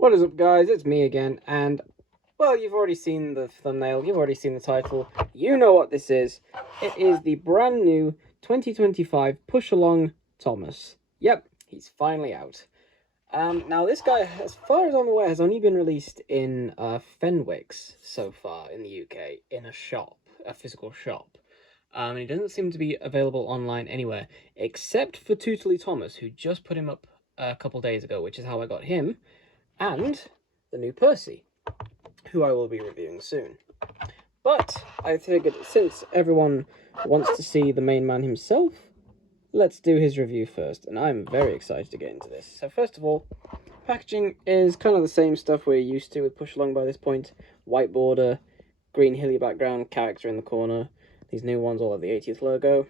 What is up, guys? It's me again, and, well, you've already seen the thumbnail, you've already seen the title, you know what this is. It is the brand new 2025 Push Along Thomas. Yep, he's finally out. Now this guy, as far as I'm aware, has only been released in Fenwick's so far in the UK, in a shop, a physical shop. And he doesn't seem to be available online anywhere, except for Tootly Thomas, who just put him up a couple days ago, which is how I got him, and the new Percy, who I will be reviewing soon. But I figured, since everyone wants to see the main man himself, let's do his review first, and I'm very excited to get into this. So first of all, packaging is kind of the same stuff we're used to with Push Along by this point. White border, green hilly background, character in the corner. These new ones all have the 80th logo.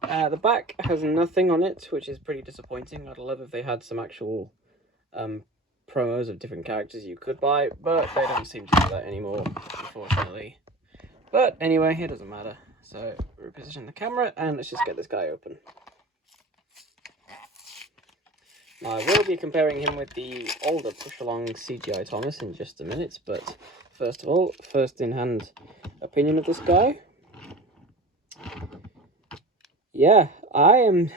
The back has nothing on it, which is pretty disappointing. I'd love if they had some actual promos of different characters you could buy, but they don't seem to do that anymore, unfortunately. But anyway, it doesn't matter. So reposition the camera and let's just get this guy open. Now, I will be comparing him with the older Push Along CGI Thomas in just a minute, but first of all, first in hand opinion of this guy. Yeah, I am.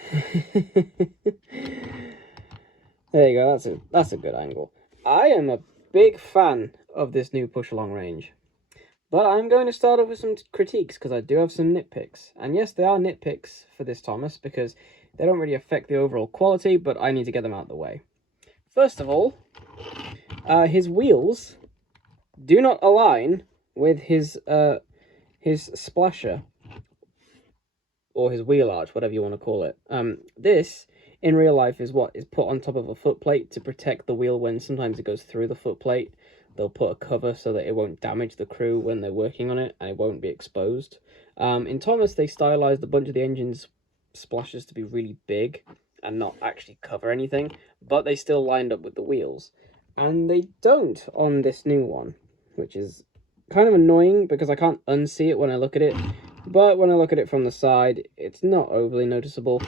There you go, that's a good angle. I am a big fan of this new Push Along range. But I'm going to start off with some critiques, because I do have some nitpicks. And yes, they are nitpicks for this Thomas, because they don't really affect the overall quality, but I need to get them out of the way. First of all, his wheels do not align with his splasher, or his wheel arch, whatever you want to call it. This, in real life, is what is put on top of a footplate to protect the wheel when sometimes it goes through the footplate. They'll put a cover so that it won't damage the crew when they're working on it, and it won't be exposed. In Thomas, they stylized a bunch of the engine's splashes to be really big and not actually cover anything, but they still lined up with the wheels. And they don't on this new one, which is kind of annoying because I can't unsee it when I look at it. But when I look at it from the side, it's not overly noticeable.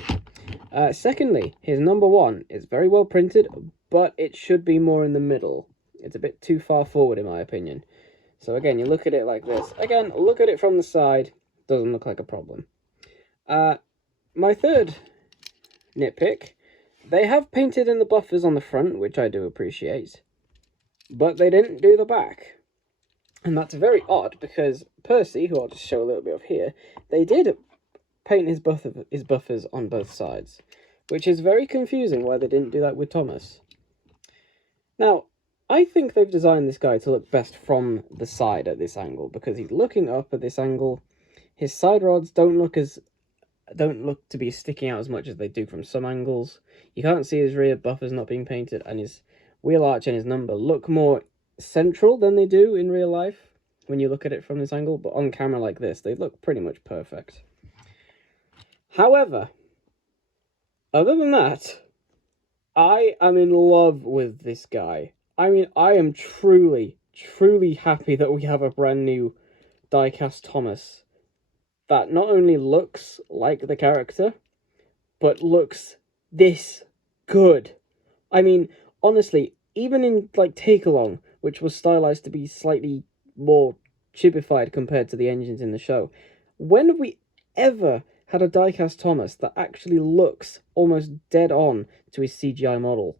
Secondly, his number 1 is very well printed, but it should be more in the middle. It's a bit too far forward, in my opinion. So again, you look at it like this. Again, look at it from the side. Doesn't look like a problem. My third nitpick, they have painted in the buffers on the front, which I do appreciate. But they didn't do the back. And that's very odd, because Percy, who I'll just show a little bit of here, they did paint his buffers on both sides, which is very confusing why they didn't do that with Thomas. Now, I think they've designed this guy to look best from the side at this angle, because he's looking up at this angle. His side rods don't look to be sticking out as much as they do from some angles. You can't see his rear buffers not being painted, and his wheel arch and his number look more central than they do in real life when you look at it from this angle, but on camera like this, they look pretty much perfect. However, other than that, I am in love with this guy. I mean, I am truly, truly happy that we have a brand new die-cast Thomas that not only looks like the character, but looks this good. I mean, honestly, even in, like, Take Along, which was stylized to be slightly more chibified compared to the engines in the show, when have we ever had a die-cast Thomas that actually looks almost dead on to his CGI model?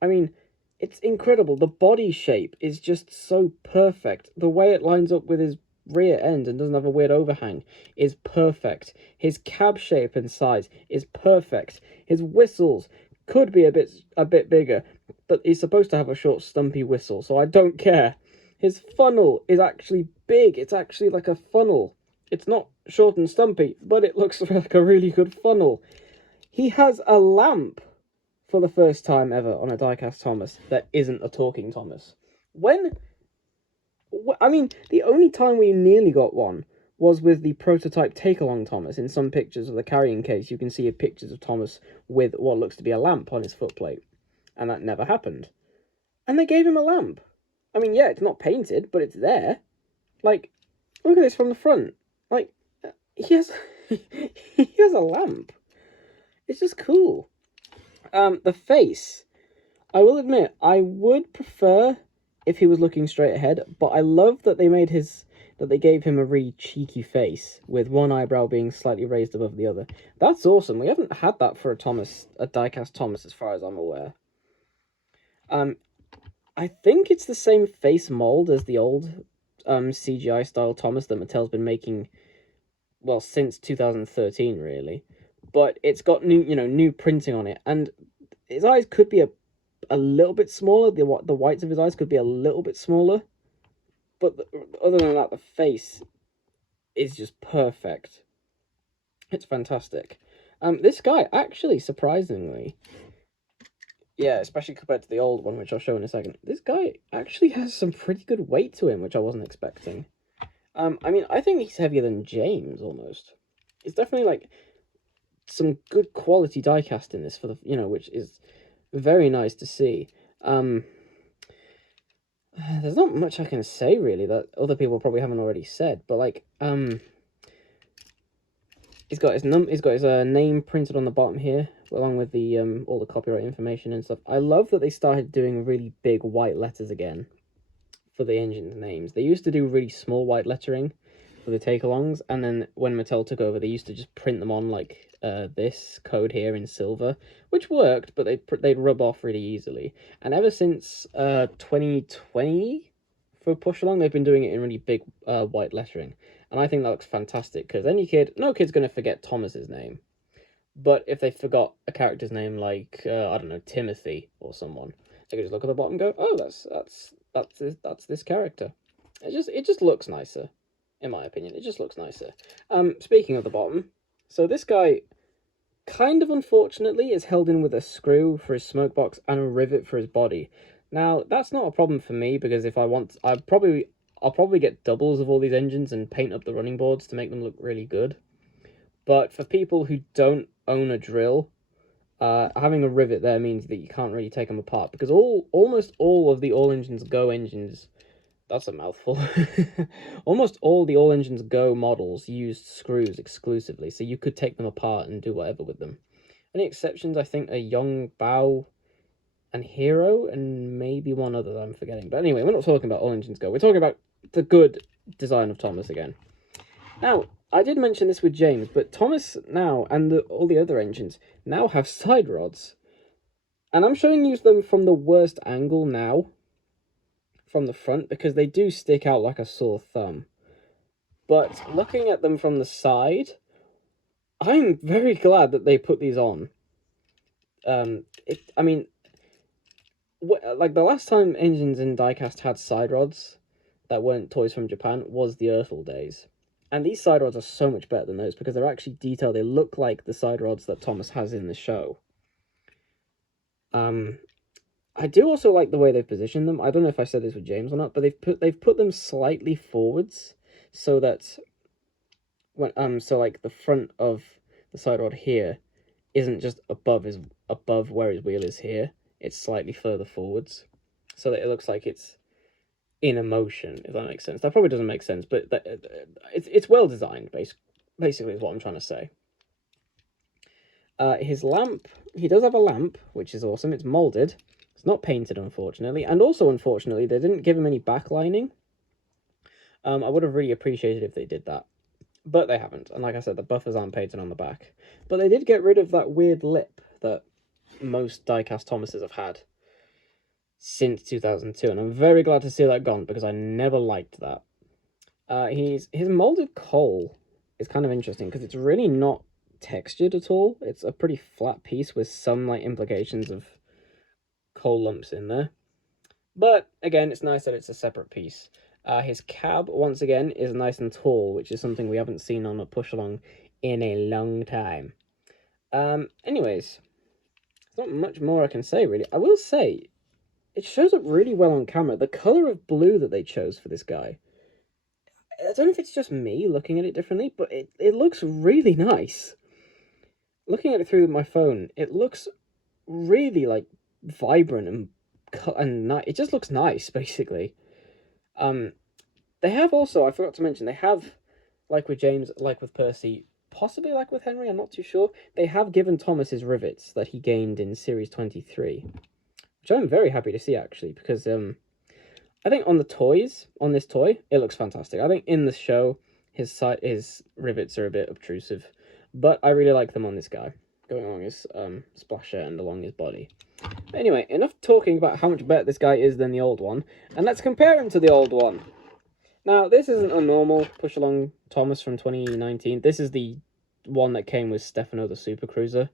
I mean, it's incredible. The body shape is just so perfect. The way it lines up with his rear end and doesn't have a weird overhang is perfect. His cab shape and size is perfect. His whistles could be a bit bigger, but he's supposed to have a short stumpy whistle, so I don't care. His funnel is actually big. It's actually like a funnel. It's not short and stumpy, but it looks like a really good funnel. He has a lamp for the first time ever on a die-cast Thomas that isn't a talking Thomas. I mean, the only time we nearly got one was with the prototype Take-Along Thomas. In some pictures of the carrying case, you can see pictures of Thomas with what looks to be a lamp on his footplate. And that never happened. And they gave him a lamp. I mean, yeah, it's not painted, but it's there. Like, look at this from the front. Like, he has he has a lamp. It's just cool. The face. I will admit, I would prefer if he was looking straight ahead, but I love that they gave him a really cheeky face with one eyebrow being slightly raised above the other. That's awesome. We haven't had that for a diecast Thomas, as far as I'm aware. I think it's the same face mold as the old CGI style Thomas that Mattel's been making, well, since 2013, really. But it's got new printing on it, and his eyes could be a little bit smaller. The whites of his eyes could be a little bit smaller, but other than that, the face is just perfect. It's fantastic. This guy actually, surprisingly, yeah, especially compared to the old one, which I'll show in a second, this guy actually has some pretty good weight to him, which I wasn't expecting. I mean, I think he's heavier than James almost. It's definitely like some good quality diecast in this for the which is very nice to see. There's not much I can say really that other people probably haven't already said, but like he's got his name printed on the bottom here, along with the all the copyright information and stuff. I love that they started doing really big white letters again for the engine's names. They used to do really small white lettering for the take-alongs, and then when Mattel took over, they used to just print them on like this code here in silver, which worked, but they'd rub off really easily. And ever since 2020 for Push Along, they've been doing it in really big white lettering, and I think that looks fantastic because no kid's going to forget Thomas's name, but if they forgot a character's name like I don't know, Timothy or someone, they could just look at the bottom and go, oh, that's this character. It just looks nicer, in my opinion. It just looks nicer. Speaking of the bottom, so this guy, kind of unfortunately, is held in with a screw for his smoke box and a rivet for his body. Now, that's not a problem for me, because if I want, I'll probably get doubles of all these engines and paint up the running boards to make them look really good. But for people who don't own a drill, having a rivet there means that you can't really take them apart, because almost all of the All Engines Go engines, that's a mouthful, almost all the All Engines Go models used screws exclusively, so you could take them apart and do whatever with them. Any exceptions, I think, are Young Bao and Hero, and maybe one other that I'm forgetting. But anyway, we're not talking about All Engines Go, we're talking about the good design of Thomas again. Now, I did mention this with James, but Thomas now, and all the other engines, now have side rods. And I'm showing you them from the worst angle now, from the front, because they do stick out like a sore thumb. But looking at them from the side, I'm very glad that they put these on. I mean, like the last time engines in diecast had side rods that weren't toys from Japan was the Earthal days. And these side rods are so much better than those because they're actually detailed. They look like the side rods that Thomas has in the show. I do also like the way they've positioned them. I don't know if I said this with James or not, but they've put them slightly forwards so that so like the front of the side rod here isn't just above where his wheel is here. It's slightly further forwards, so that it looks like it's in a motion, if that makes sense. That probably doesn't make sense, but it's well designed, basically is what I'm trying to say. His lamp, he does have a lamp, which is awesome. It's molded. It's not painted, unfortunately. And also, unfortunately, they didn't give him any backlining. I would have really appreciated if they did that. But they haven't. And like I said, the buffers aren't painted on the back. But they did get rid of that weird lip that most diecast Thomases have had since 2002. And I'm very glad to see that gone, because I never liked that. His molded coal is kind of interesting, because it's really not textured at all. It's a pretty flat piece with some like implications of coal lumps in there, but again, it's nice that it's a separate piece. His cab, once again, is nice and tall, which is something we haven't seen on a push along in a long time. Anyways, there's not much more I can say, really. I will say it shows up really well on camera. The color of blue that they chose for this guy, I don't know if it's just me looking at it differently, but it looks really nice. Looking at it through my phone, it looks really like vibrant and it just looks nice, basically. They have also, I forgot to mention, they have, like with James, like with Percy, possibly like with Henry, I'm not too sure, they have given Thomas his rivets that he gained in Series 23, which which I'm very happy to see, actually, because I think on this toy, it looks fantastic. I think in the show, his rivets are a bit obtrusive, but I really like them on this guy, going along his splash shirt and along his body. But anyway, enough talking about how much better this guy is than the old one, and let's compare him to the old one. Now, this isn't a normal push-along Thomas from 2019. This is the one that came with Stefano the Super Cruiser,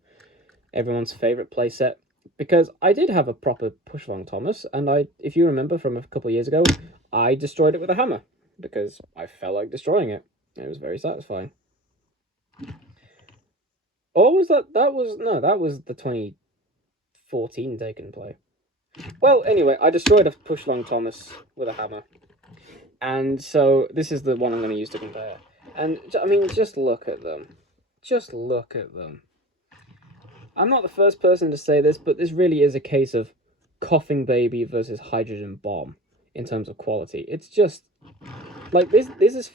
everyone's favourite playset. Because I did have a proper push-along Thomas, and if you remember from a couple of years ago, I destroyed it with a hammer, because I felt like destroying it. It was very satisfying. Or was that was the 2014 Taken Play. Well, anyway, I destroyed a push-along Thomas with a hammer. And so this is the one I'm going to use to compare. And, I mean, just look at them. Just look at them. I'm not the first person to say this, but this really is a case of Coughing Baby versus Hydrogen Bomb in terms of quality. It's just, like, this is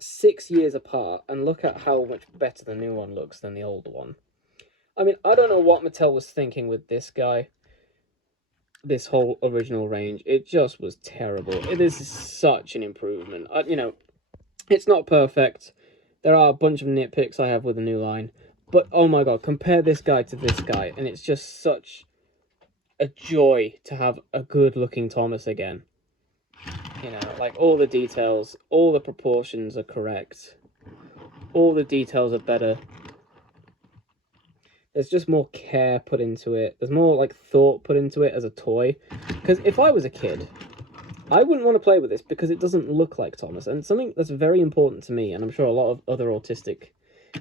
6 years apart, and look at how much better the new one looks than the old one. I mean, I don't know what Mattel was thinking with this guy. This whole original range, it just was terrible. It is such an improvement. You know, it's not perfect. There are a bunch of nitpicks I have with the new line, but oh my god, compare this guy to this guy, and it's just such a joy to have a good-looking Thomas again. You know, like, all the details, all the proportions are correct. All the details are better. There's just more care put into it. There's more, like, thought put into it as a toy. Because if I was a kid, I wouldn't want to play with this because it doesn't look like Thomas. And something that's very important to me, and I'm sure a lot of other autistic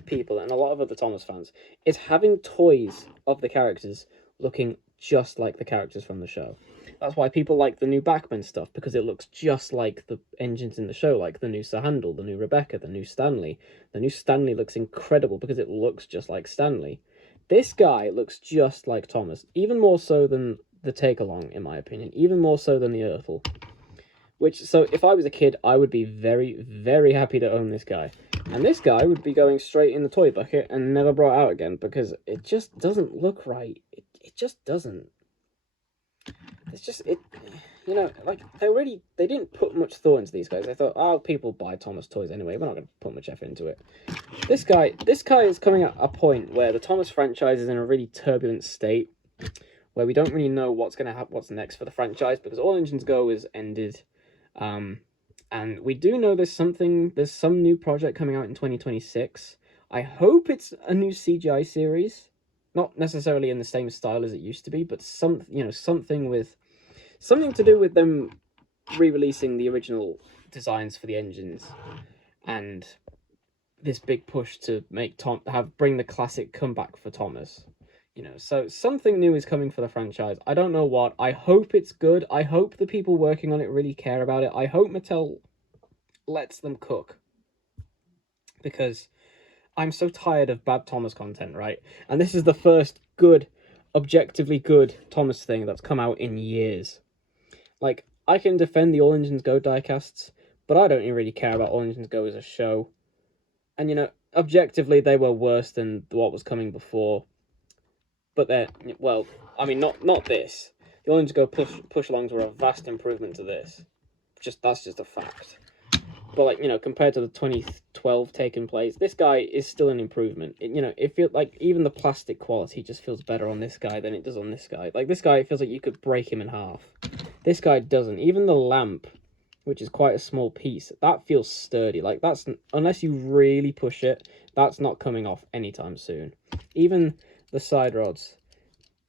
people and a lot of other Thomas fans, is having toys of the characters looking just like the characters from the show. That's why people like the new Bachman stuff, because it looks just like the engines in the show, like the new Sir Handel, the new Rebecca, the new Stanley. The new Stanley looks incredible because it looks just like Stanley. This guy looks just like Thomas, even more so than the Take-Along, in my opinion, even more so than the Earthel. So if I was a kid, I would be very, very happy to own this guy. And this guy would be going straight in the toy bucket and never brought out again, because it just doesn't look right. It just doesn't. It's just, you know, like, they didn't put much thought into these guys. They thought, oh, people buy Thomas toys anyway, we're not going to put much effort into it. This guy is coming at a point where the Thomas franchise is in a really turbulent state, where we don't really know what's going to happen, what's next for the franchise, because All Engines Go is ended. And we do know there's some new project coming out in 2026. I hope it's a new CGI series. Not necessarily in the same style as it used to be, but something to do with them re-releasing the original designs for the engines, and this big push to bring the classic comeback for Thomas. You know, so something new is coming for the franchise. I don't know what. I hope it's good. I hope the people working on it really care about it. I hope Mattel lets them cook, because I'm so tired of bad Thomas content, right? And this is the first good, objectively good Thomas thing that's come out in years. Like, I can defend the All Engines Go diecasts, but I don't really care about All Engines Go as a show. And, you know, objectively, they were worse than what was coming before. But well, I mean, not this. The All Engines Go push-alongs were a vast improvement to this. That's just a fact. But, like, you know, compared to the 2012 Taken Plays, this guy is still an improvement. It feels like even the plastic quality just feels better on this guy than it does on this guy. Like, this guy feels like you could break him in half. This guy doesn't. Even the lamp, which is quite a small piece, that feels sturdy. Like, that's, unless you really push it, that's not coming off anytime soon. Even the side rods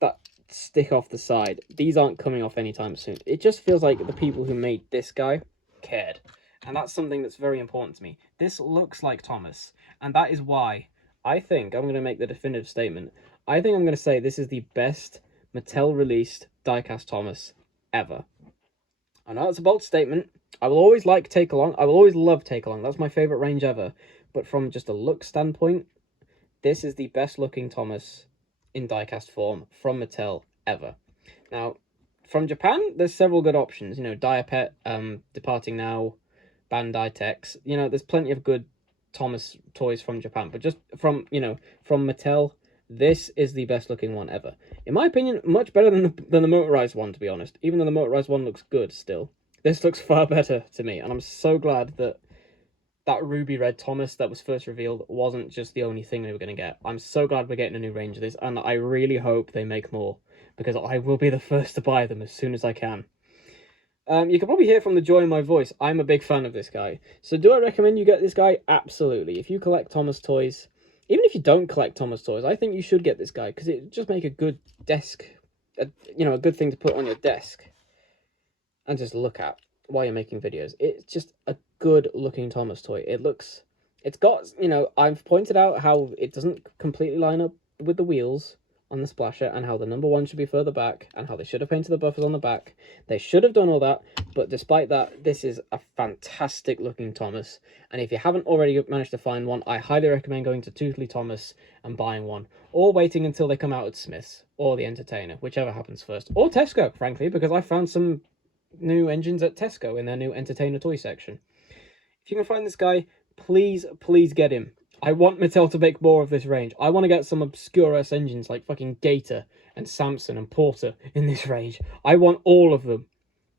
that stick off the side, these aren't coming off anytime soon. It just feels like the people who made this guy cared. And that's something that's very important to me. This looks like Thomas, and that is why I think I'm going to make the definitive statement. I think I'm going to say this is the best Mattel-released diecast Thomas ever. I know it's a bold statement. I will always like Take-Along. I will always love Take-Along. That's my favourite range ever. But from just a look standpoint, this is the best-looking Thomas in diecast form from Mattel ever. Now, from Japan, there's several good options. You know, Diapet, departing now, Bandai Tex. You know, there's plenty of good Thomas toys from Japan, but just from Mattel, This is the best looking one ever. In my opinion, much better than the motorized one, to be honest. Even though the motorized one looks good still. This looks far better to me, and I'm so glad that that ruby red Thomas that was first revealed wasn't just the only thing we were going to get. I'm so glad we're getting a new range of this, and I really hope they make more, because I will be the first to buy them as soon as I can. You can probably hear from the joy in my voice, I'm a big fan of this guy. So do I recommend you get this guy? Absolutely. If you collect Thomas toys, even if you don't collect Thomas toys, I think you should get this guy, because it just make a good desk, a good thing to put on your desk and just look at while you're making videos. It's just a good looking Thomas toy. It's got, I've pointed out how it doesn't completely line up with the wheels on the splasher, and how the number one should be further back, and how they should have painted the buffers on the back. They should have done all that, but despite that, this is a fantastic looking Thomas, and if you haven't already managed to find one, I highly recommend going to Toothley Thomas and buying one, or waiting until they come out at Smith's, or the Entertainer, whichever happens first, or Tesco, frankly, because I found some new engines at Tesco in their new Entertainer toy section. If you can find this guy, please get him. I want Mattel to make more of this range. I want to get some obscure ass engines like fucking Gator and Samson and Porter in this range. I want all of them.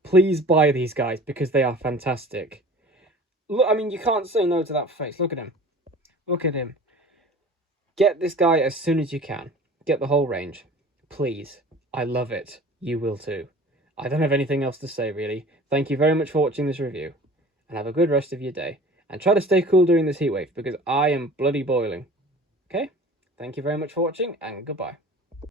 Please buy these guys because they are fantastic. Look, I mean, you can't say no to that face. Look at him. Look at him. Get this guy as soon as you can. Get the whole range. Please. I love it. You will too. I don't have anything else to say, really. Thank you very much for watching this review, and have a good rest of your day. And try to stay cool during this heatwave, because I am bloody boiling. Okay? Thank you very much for watching, and goodbye.